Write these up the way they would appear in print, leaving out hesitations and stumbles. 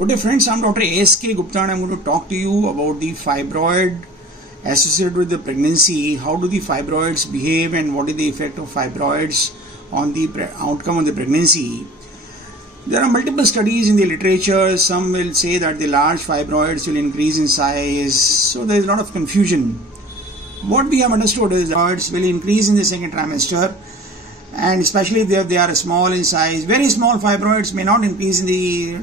Good day friends, I'm Dr. A.S.K. Gupta and I'm going to talk to you about the fibroid associated with the pregnancy. How do the fibroids behave and what is the effect of fibroids on the outcome of the pregnancy? There are multiple studies in the literature. Some will say that the large fibroids will increase in size, so there is a lot of confusion. What we have understood is that fibroids will increase in the second trimester, and especially if they are small in size. Very small fibroids may not increase in the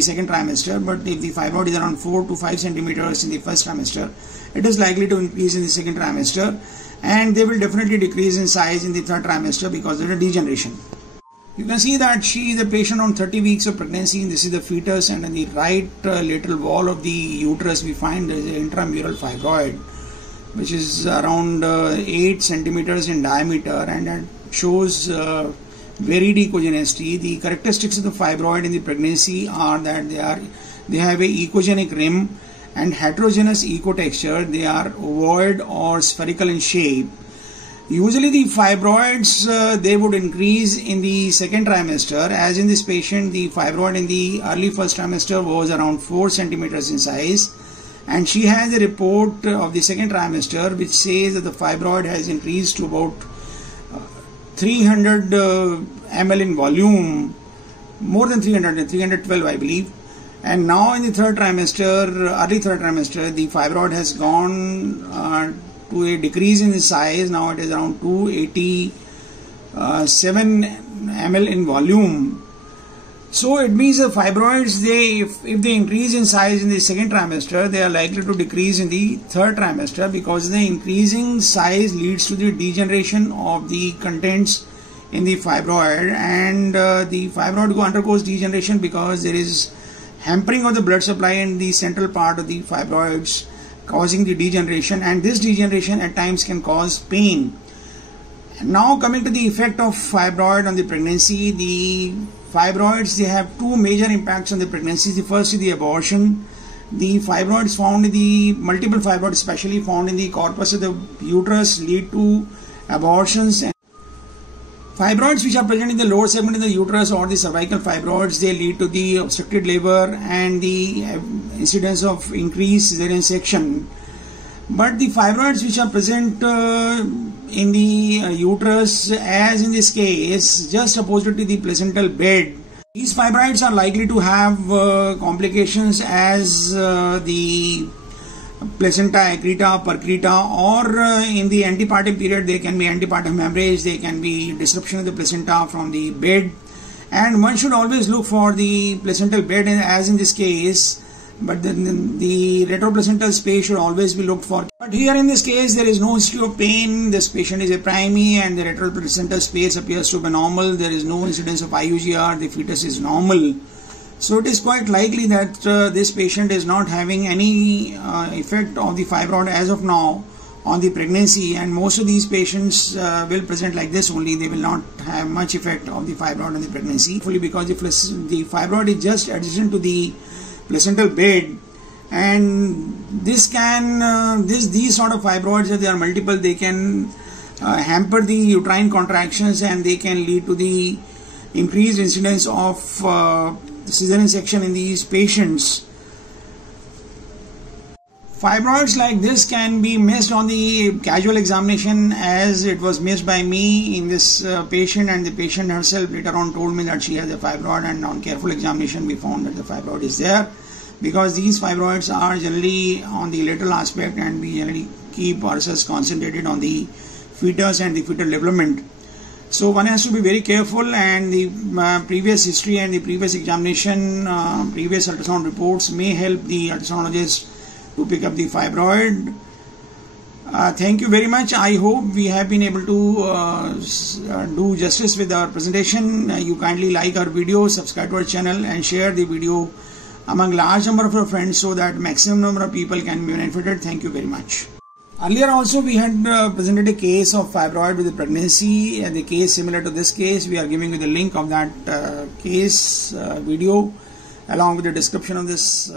second trimester, but if the fibroid is around 4 to 5 centimeters in the first trimester, it is likely to increase in the second trimester, and they will definitely decrease in size in the third trimester because of the degeneration. You can see that she is a patient on 30 weeks of pregnancy. This is the fetus, and in the right lateral wall of the uterus we find there is an intramural fibroid which is around 8 centimeters in diameter, and it shows varied echogenicity. The characteristics of the fibroid in the pregnancy are that they have a echogenic rim and heterogeneous echotexture. They are ovoid or spherical in shape. Usually the fibroids they would increase in the second trimester. As in this patient, the fibroid in the early first trimester was around 4 centimeters in size, and she has a report of the second trimester which says that the fibroid has increased to about 300 ml in volume, more than 312 I believe. And now in the third trimester, early third trimester, the fibroid has gone to a decrease in the size. Now it is around 287 ml in volume. So it means the fibroids, if they increase in size in the second trimester, they are likely to decrease in the third trimester, because the increasing size leads to the degeneration of the contents in the fibroid, and the fibroid undergoes degeneration because there is hampering of the blood supply in the central part of the fibroids, causing the degeneration, and this degeneration at times can cause pain. Now coming to the effect of fibroid on the pregnancy, the fibroids, they have two major impacts on the pregnancy. The first is the abortion. The fibroids found in the multiple fibroids, especially found in the corpus of the uterus, lead to abortions. And fibroids which are present in the lower segment of the uterus or the cervical fibroids, they lead to the obstructed labor and the incidence of increased cesarean section. But the fibroids which are present in the uterus, as in this case, just opposite to the placental bed, these fibroids are likely to have complications as the placenta accreta, percreta, or in the antepartum period there can be antepartum hemorrhage, there can be disruption of the placenta from the bed, and one should always look for the placental bed as in this case. But then the retroplacental space should always be looked for. But here in this case there is no history of pain. This patient is a preemie and the retroplacental space appears to be normal. There is no incidence of IUGR. The fetus is normal. So it is quite likely that this patient is not having any effect of the fibroid as of now on the pregnancy, and most of these patients will present like this only. They will not have much effect of the fibroid on the pregnancy, fully because the fibroid is just adjacent to the placental bed, and this can these sort of fibroids, if they are multiple, they can hamper the uterine contractions, and they can lead to the increased incidence of cesarean section in these patients. Fibroids like this can be missed on the casual examination, as it was missed by me in this patient, and the patient herself later on told me that she has a fibroid, and on careful examination we found that the fibroid is there, because these fibroids are generally on the lateral aspect, and we generally keep ourselves concentrated on the fetus and the fetal development. So one has to be very careful, and the previous history and the previous examination, previous ultrasound reports may help the ultrasoundologist to pick up the fibroid. Thank you very much. I hope we have been able to do justice with our presentation. You kindly like our video, subscribe to our channel, and share the video among large number of your friends so that maximum number of people can be benefited. Thank you very much. Earlier also we had presented a case of fibroid with the pregnancy, and the case similar to this case. We are giving you the link of that case video along with the description of this